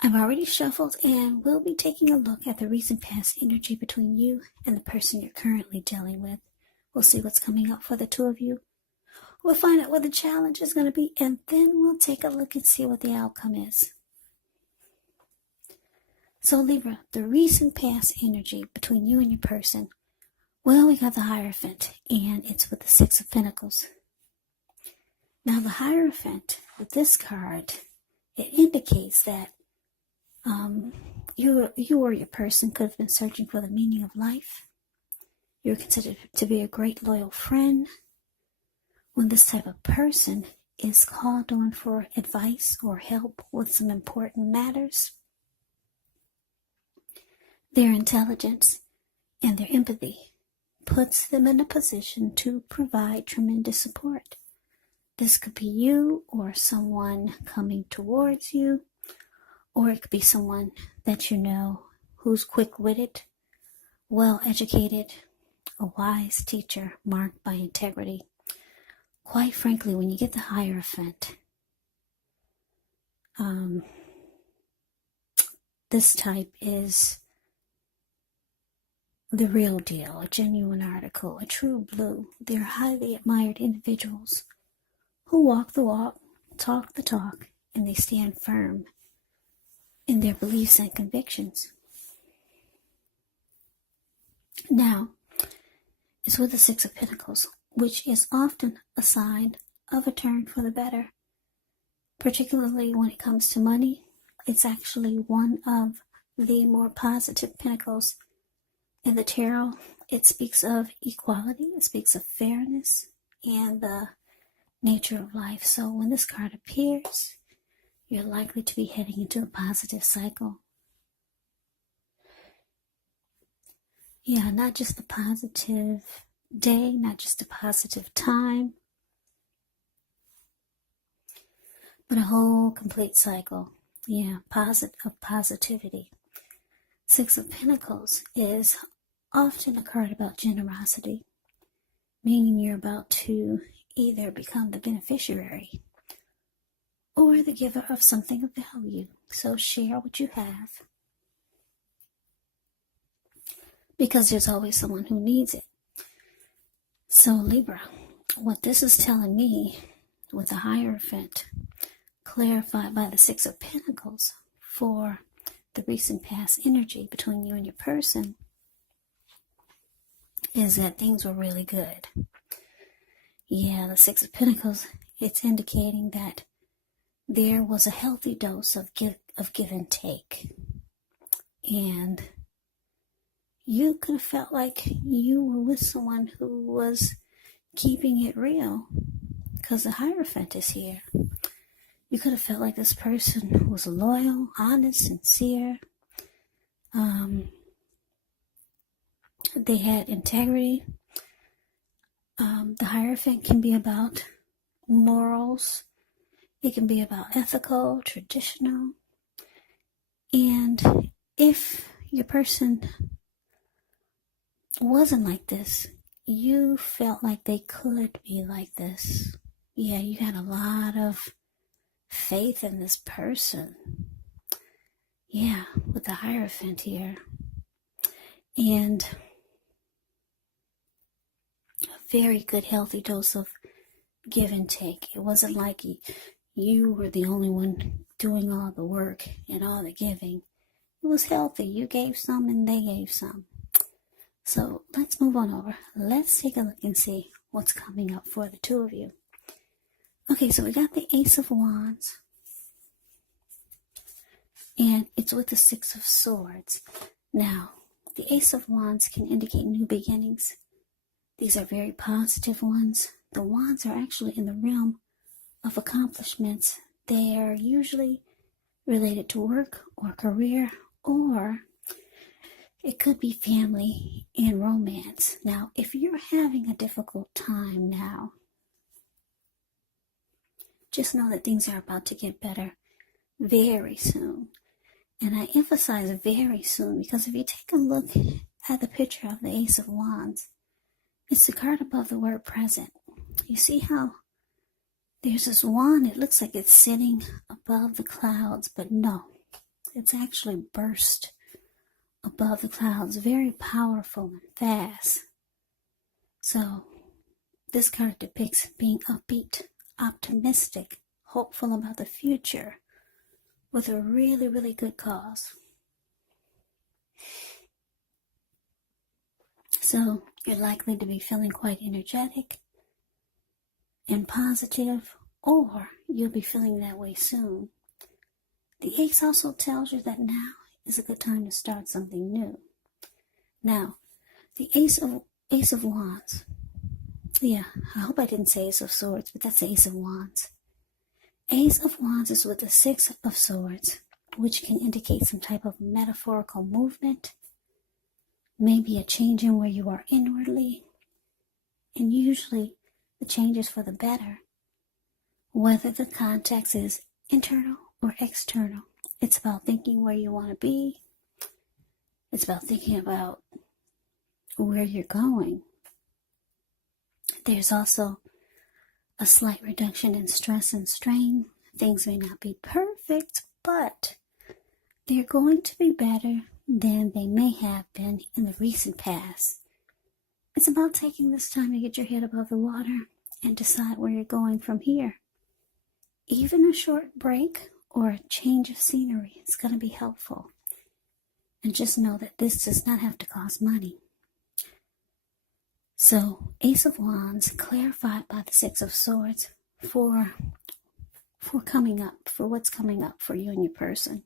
I've already shuffled and we'll be taking a look at the recent past energy between you and the person you're currently dealing with. We'll see what's coming up for the two of you. We'll find out what the challenge is going to be, and then we'll take a look and see what the outcome is. So Libra, the recent past energy between you and your person. Well, we got the Hierophant, and it's with the Six of Pentacles. Now the Hierophant, with this card, it indicates that you or your person could have been searching for the meaning of life. You're considered to be a great loyal friend. When this type of person is called on for advice or help with some important matters, their intelligence and their empathy puts them in a position to provide tremendous support. This could be you or someone coming towards you, or it could be someone that you know who's quick-witted, well-educated, a wise teacher marked by integrity. Quite frankly, when you get the Hierophant, this type is the real deal, a genuine article, a true blue. They're highly admired individuals who walk the walk, talk the talk, and they stand firm in their beliefs and convictions. Now, it's with the Six of Pentacles, which is often a sign of a turn for the better. Particularly when it comes to money, it's actually one of the more positive pentacles in the tarot. It speaks of equality, it speaks of fairness, and the nature of life. So when this card appears, you're likely to be heading into a positive cycle. Yeah, not just a positive day, not just a positive time, but a whole complete cycle. Yeah, positivity. Six of Pentacles is often a card about generosity, meaning you're about to either become the beneficiary or the giver of something of value. So share what you have, because there's always someone who needs it. So Libra, what this is telling me with the Hierophant, clarified by the Six of Pentacles for the recent past energy between you and your person, is that things were really good. Yeah, the Six of Pentacles, it's indicating that there was a healthy dose of give and take. And you could have felt like you were with someone who was keeping it real, because the Hierophant is here. You could have felt like this person was loyal, honest, sincere. They had integrity. The Hierophant can be about morals. It can be about ethical, traditional. And if your person wasn't like this, you felt like they could be like this. Yeah, you had a lot of faith in this person. Yeah, with the Hierophant here. And a very good, healthy dose of give and take. It wasn't like you were the only one doing all the work and all the giving. It was healthy. You gave some and they gave some. So let's move on over. Let's take a look and see what's coming up for the two of you. Okay, so we got the Ace of Wands, and it's with the Six of Swords. Now, the Ace of Wands can indicate new beginnings. These are very positive ones. The wands are actually in the realm of accomplishments. They are usually related to work or career, or it could be family and romance. Now, if you're having a difficult time now, just know that things are about to get better very soon. And I emphasize very soon, because if you take a look at the picture of the Ace of Wands, it's the card above the word present. You see how there's this wand, it looks like it's sitting above the clouds, but no, It's actually burst above the clouds, very powerful and fast. So this card depicts being upbeat, optimistic, hopeful about the future with a really, really good cause. So you're likely to be feeling quite energetic and positive, or you'll be feeling that way soon. The Ace also tells you that now is a good time to start something new. Now, the Ace of Wands. Yeah, I hope I didn't say Ace of Swords, but that's the Ace of Wands. Ace of Wands is with the Six of Swords, which can indicate some type of metaphorical movement, maybe a change in where you are inwardly, and usually the change is for the better, whether the context is internal or external. It's about thinking where you want to be. It's about thinking about where you're going. There's also a slight reduction in stress and strain. Things may not be perfect, but they're going to be better than they may have been in the recent past. It's about taking this time to get your head above the water and decide where you're going from here. Even a short break or a change of scenery is going to be helpful. And just know that this does not have to cost money. So, Ace of Wands clarified by the Six of Swords for coming up, for what's coming up for you and your person.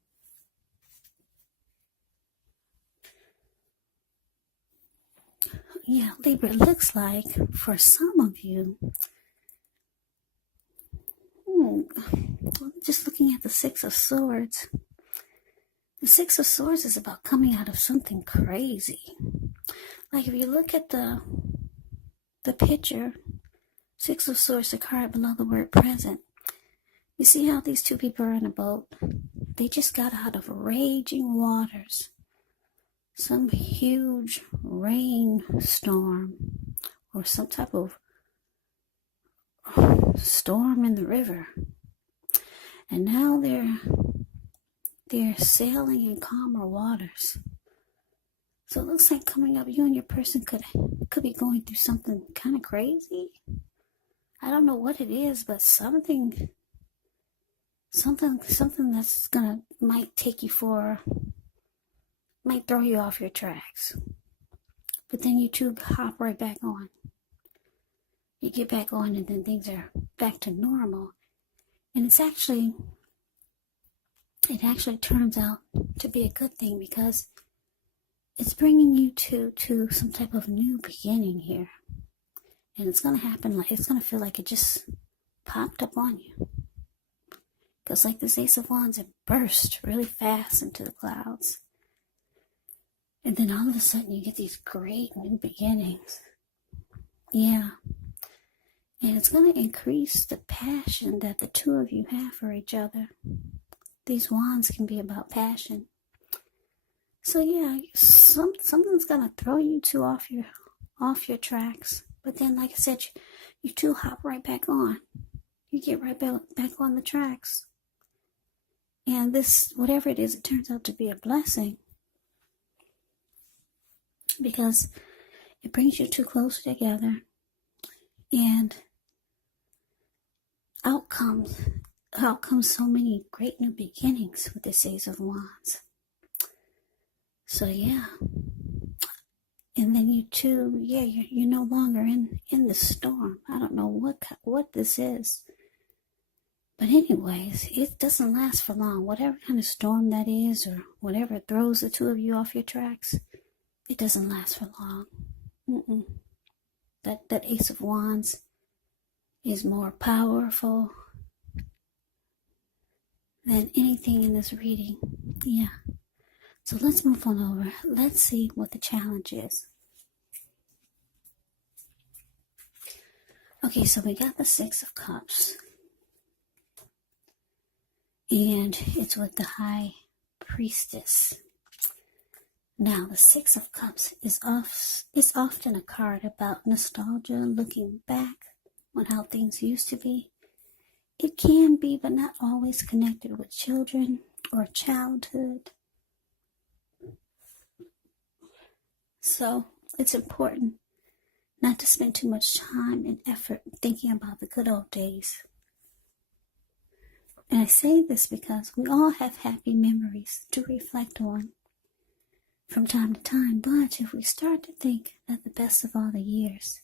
Yeah, Libra, it looks like for some of you, just looking at the Six of Swords, the Six of Swords is about coming out of something crazy. Like if you look at the picture, Six of Swords, the card below the word present, you see how these two people are in a boat? They just got out of raging waters. Some huge rainstorm or some type of storm in the river. And now they're sailing in calmer waters. So it looks like coming up, you and your person could be going through something kind of crazy. I don't know what it is, but something that's might throw you off your tracks. But then you two hop right back on. You get back on and then things are back to normal. And it actually turns out to be a good thing because it's bringing you to some type of new beginning here. And it's going to happen, it's going to feel like it just popped up on you. Because like this Ace of Wands, it burst really fast into the clouds. And then all of a sudden you get these great new beginnings. Yeah. And it's going to increase the passion that the two of you have for each other. These wands can be about passion. So yeah, something's going to throw you two off your tracks. But then, like I said, you two hop right back on. You get right back on the tracks. And this, whatever it is, it turns out to be a blessing. Because it brings you two closer together. And out comes so many great new beginnings with this Ace of Wands. So yeah. And then you two, you're no longer in the storm. I don't know what this is. But anyways, it doesn't last for long. Whatever kind of storm that is, or whatever throws the two of you off your tracks, it doesn't last for long. That Ace of Wands is more powerful than anything in this reading. Yeah. So let's move on over. Let's see what the challenge is. Okay, so we got the Six of Cups. And it's with the High Priestess. Now, the Six of Cups is often a card about nostalgia, looking back on how things used to be. It can be, but not always, connected with children or childhood. So it's important not to spend too much time and effort thinking about the good old days. And I say this because we all have happy memories to reflect on from time to time, but if we start to think that the best of all the years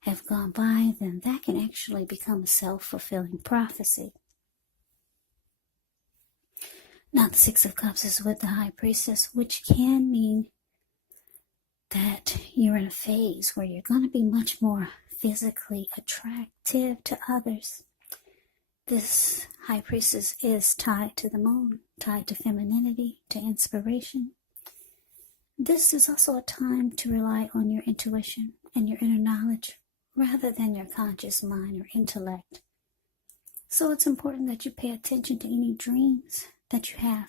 have gone by, then that can actually become a self-fulfilling prophecy. Now, the Six of Cups is with the High Priestess, which can mean that you're in a phase where you're going to be much more physically attractive to others. This High Priestess is tied to the moon, tied to femininity, to inspiration. This is also a time to rely on your intuition and your inner knowledge rather than your conscious mind or intellect. So it's important that you pay attention to any dreams that you have.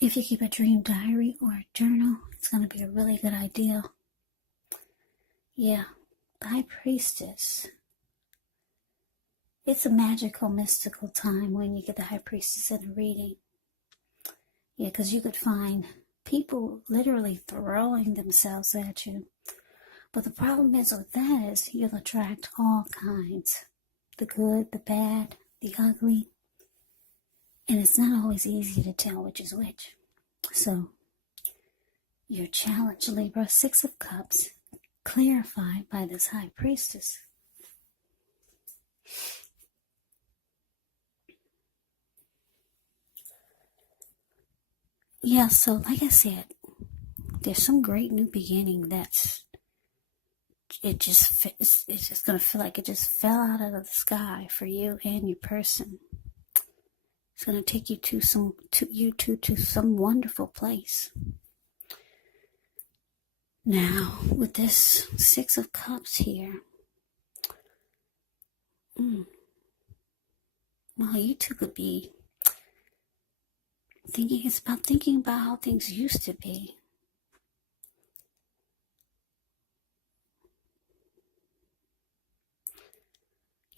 If you keep a dream diary or a journal, it's going to be a really good idea. Yeah, the High Priestess. It's a magical, mystical time when you get the High Priestess in a reading. Yeah, because you could find people literally throwing themselves at you. But the problem is with that is you'll attract all kinds. The good, the bad, the ugly. And it's not always easy to tell which is which. So, your challenge, Libra, Six of Cups, clarified by this High Priestess. Yeah, so like I said, there's some great new beginning it's just going to feel like it just fell out of the sky for you and your person. It's going to take you to some wonderful place. Now, with this Six of Cups here, well, you two could be thinking about how things used to be.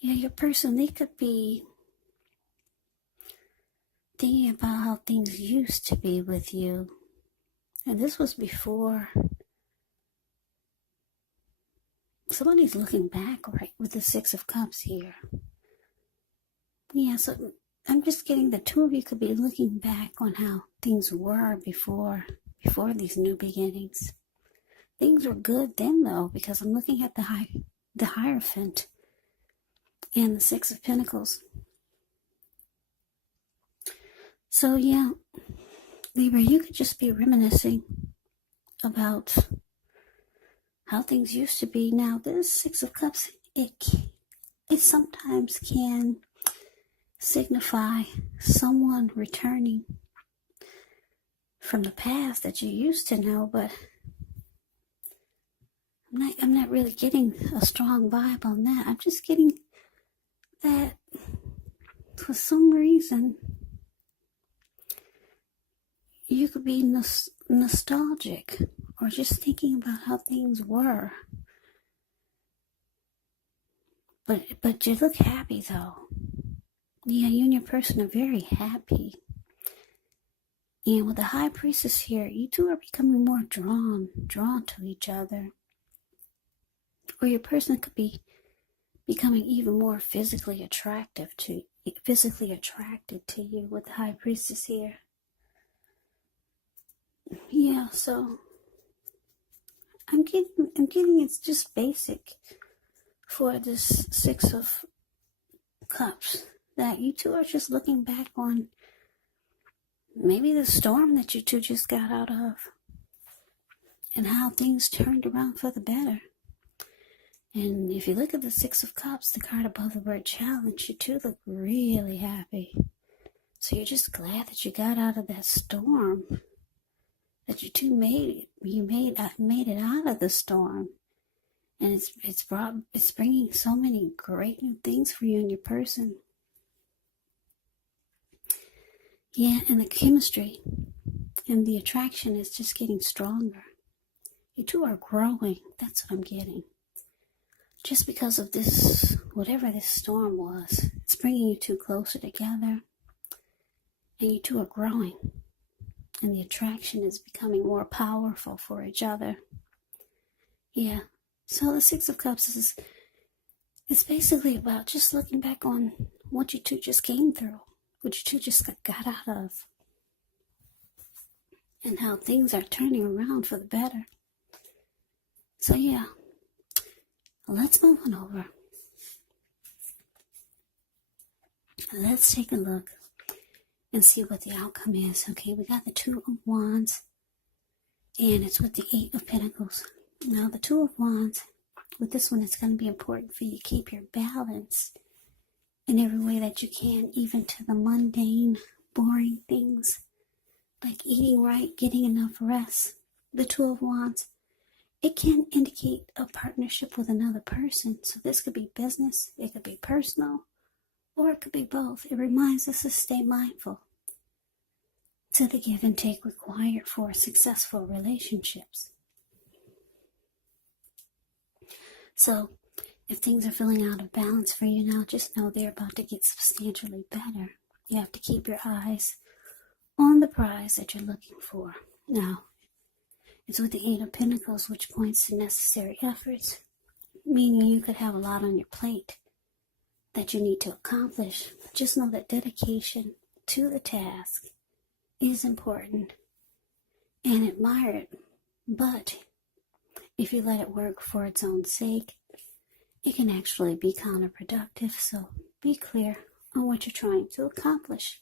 Yeah, your person, they could be thinking about how things used to be with you. And this was before. Somebody's looking back, right, with the Six of Cups here. Yeah, so I'm just getting the two of you could be looking back on how things were before these new beginnings. Things were good then, though, because I'm looking at the Hierophant and the Six of Pentacles. So, yeah, Libra, you could just be reminiscing about how things used to be. Now, this Six of Cups, it sometimes can signify someone returning from the past that you used to know, but I'm not really getting a strong vibe on that. I'm just getting that for some reason you could be nostalgic or just thinking about how things were. But you look happy, though. Yeah, you and your person are very happy. And with the High Priestess here, you two are becoming more drawn to each other. Or your person could be becoming even more physically attracted to you with the High Priestess here. Yeah, so I'm getting it's just basic for this Six of Cups, that you two are just looking back on maybe the storm that you two just got out of and how things turned around for the better. And if you look at the Six of Cups, the card above the word challenge, you two look really happy. So you're just glad that you got out of that storm, that you two made it out of the storm. And it's bringing so many great new things for you and your person. Yeah, and the chemistry and the attraction is just getting stronger. You two are growing. That's what I'm getting. just because of this, whatever this storm was, it's bringing you two closer together, and you two are growing, and the attraction is becoming more powerful for each other. Yeah, so the Six of Cups is, it's basically about just looking back on what you two just came through, what you two just got out of, and how things are turning around for the better. So yeah, let's move on over. Let's take a look and see what the outcome is. Okay, we got the Two of Wands, and it's with the Eight of Pentacles. Now, the Two of Wands, with this one, it's going to be important for you to keep your balance in every way that you can, even to the mundane, boring things, like eating right, getting enough rest. The Two of Wands, it can indicate a partnership with another person. So this could be business, it could be personal, or it could be both. It reminds us to stay mindful to the give and take required for successful relationships. So if things are feeling out of balance for you now, just know they're about to get substantially better. You have to keep your eyes on the prize that you're looking for. Now, it's with the Eight of Pentacles, which points to necessary efforts, meaning you could have a lot on your plate that you need to accomplish. Just know that dedication to the task is important and admire it. But if you let it work for its own sake, it can actually be counterproductive. So be clear on what you're trying to accomplish.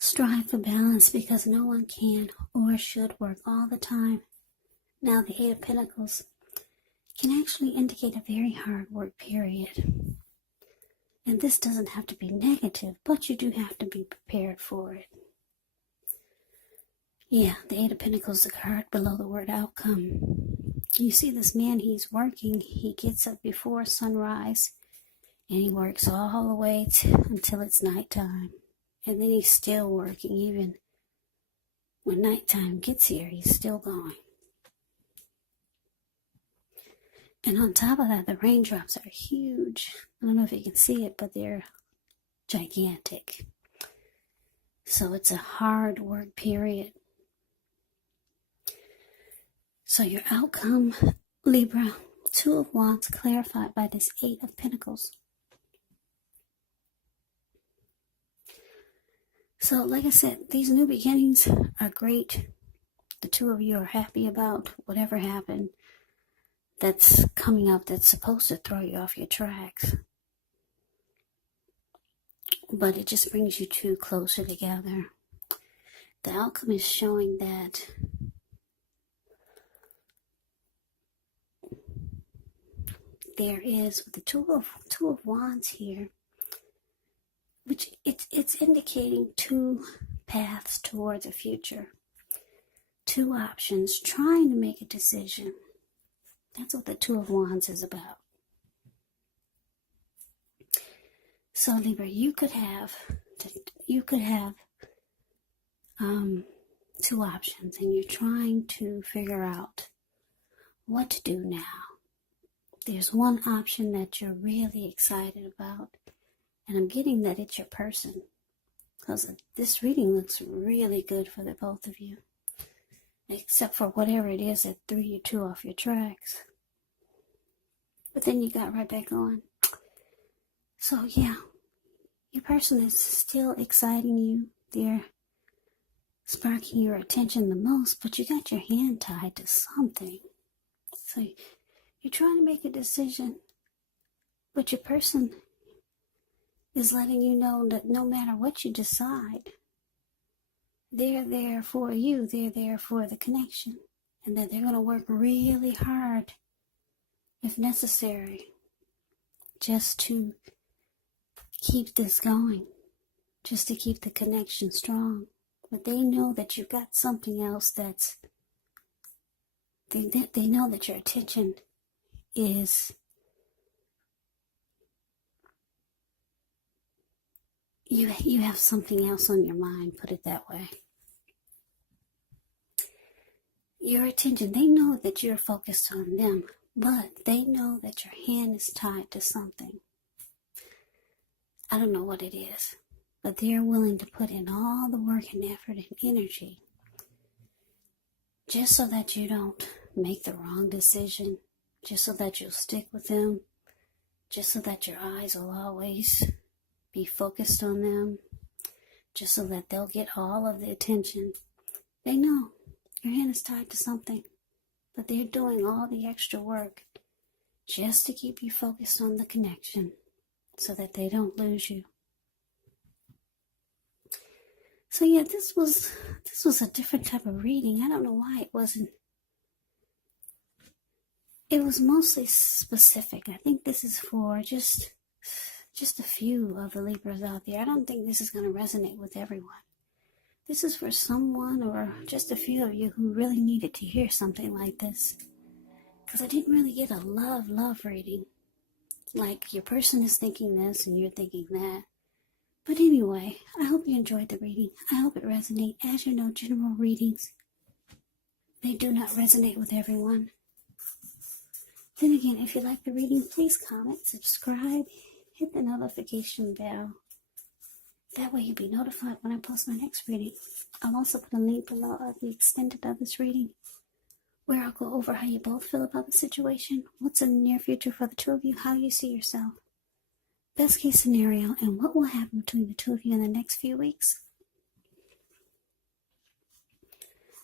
Strive for balance, because no one can or should work all the time. Now, the Eight of Pentacles can actually indicate a very hard work period. And this doesn't have to be negative, but you do have to be prepared for it. Yeah, the Eight of Pentacles, the card below the word outcome. You see this man, he's working. He gets up before sunrise, and he works all the way until it's nighttime. And then he's still working. Even when nighttime gets here, he's still going. And on top of that, the raindrops are huge. I don't know if you can see it, but they're gigantic. So it's a hard work period. So your outcome, Libra, Two of Wands, clarified by this Eight of Pentacles. So, like I said, these new beginnings are great. The two of you are happy about whatever happened that's coming up that's supposed to throw you off your tracks. But it just brings you two closer together. The outcome is showing that there is, with the two of Wands here, which it's indicating two paths towards a future. Two options, trying to make a decision. That's what the Two of Wands is about. So Libra, you could have two options, and you're trying to figure out what to do now. There's one option that you're really excited about, and I'm getting that it's your person, because this reading looks really good for the both of you, except for whatever it is that threw you two off your tracks. But then you got right back on. So yeah, your person is still exciting you. They're sparking your attention the most, but you got your hand tied to something. So you're trying to make a decision, but your person is letting you know that no matter what you decide, they're there for you. They're there for the connection, and that they're going to work really hard, if necessary, just to keep this going, just to keep the connection strong. But they know that you've got something else that's, they know that your attention is, you have something else on your mind, put it that way. your attention. They know that you're focused on them, but they know that your hand is tied to something. I don't know what it is, but they're willing to put in all the work and effort and energy just so that you don't make the wrong decision, just so that you'll stick with them, just so that your eyes will always be focused on them, just so that they'll get all of the attention. They know your hand is tied to something, but they're doing all the extra work just to keep you focused on the connection so that they don't lose you. So yeah, this was a different type of reading. I don't know why it wasn't. It was mostly specific. I think this is for just a few of the Libras out there. I don't think this is going to resonate with everyone. This is for someone or just a few of you who really needed to hear something like this. Because I didn't really get a love reading. Like your person is thinking this and you're thinking that. But anyway, I hope you enjoyed the reading. I hope it resonates. As you know, general readings, they do not resonate with everyone. Then again, if you like the reading, please comment, subscribe, hit the notification bell. That way you'll be notified when I post my next reading. I'll also put a link below of the extended of this reading, where I'll go over how you both feel about the situation, what's in the near future for the two of you, how you see yourself, best case scenario, and what will happen between the two of you in the next few weeks.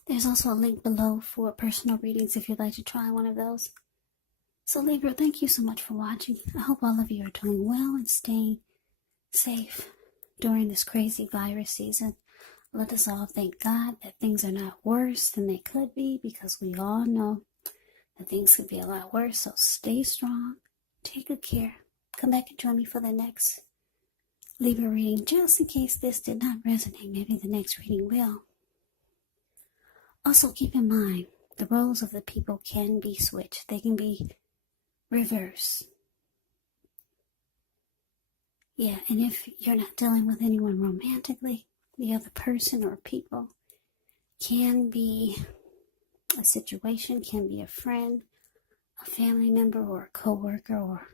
There's also a link below for personal readings if you'd like to try one of those. So Libra, thank you so much for watching. I hope all of you are doing well and staying safe during this crazy virus season. Let us all thank God that things are not worse than they could be, because we all know that things could be a lot worse. So stay strong, take good care. Come back and join me for the next Libra reading, just in case this did not resonate. Maybe the next reading will. Also keep in mind, the roles of the people can be switched. They can be reversed. Yeah, and if you're not dealing with anyone romantically, the other person or people can be a situation, can be a friend, a family member, or a co-worker, or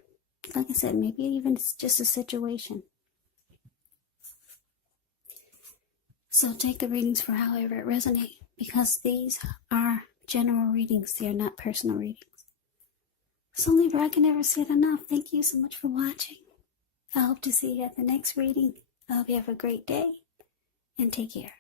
like I said, maybe even it's just a situation. So take the readings for however it resonates, because these are general readings. They are not personal readings. So Libra, I can never say it enough. Thank you so much for watching. I hope to see you at the next reading. I hope you have a great day and take care.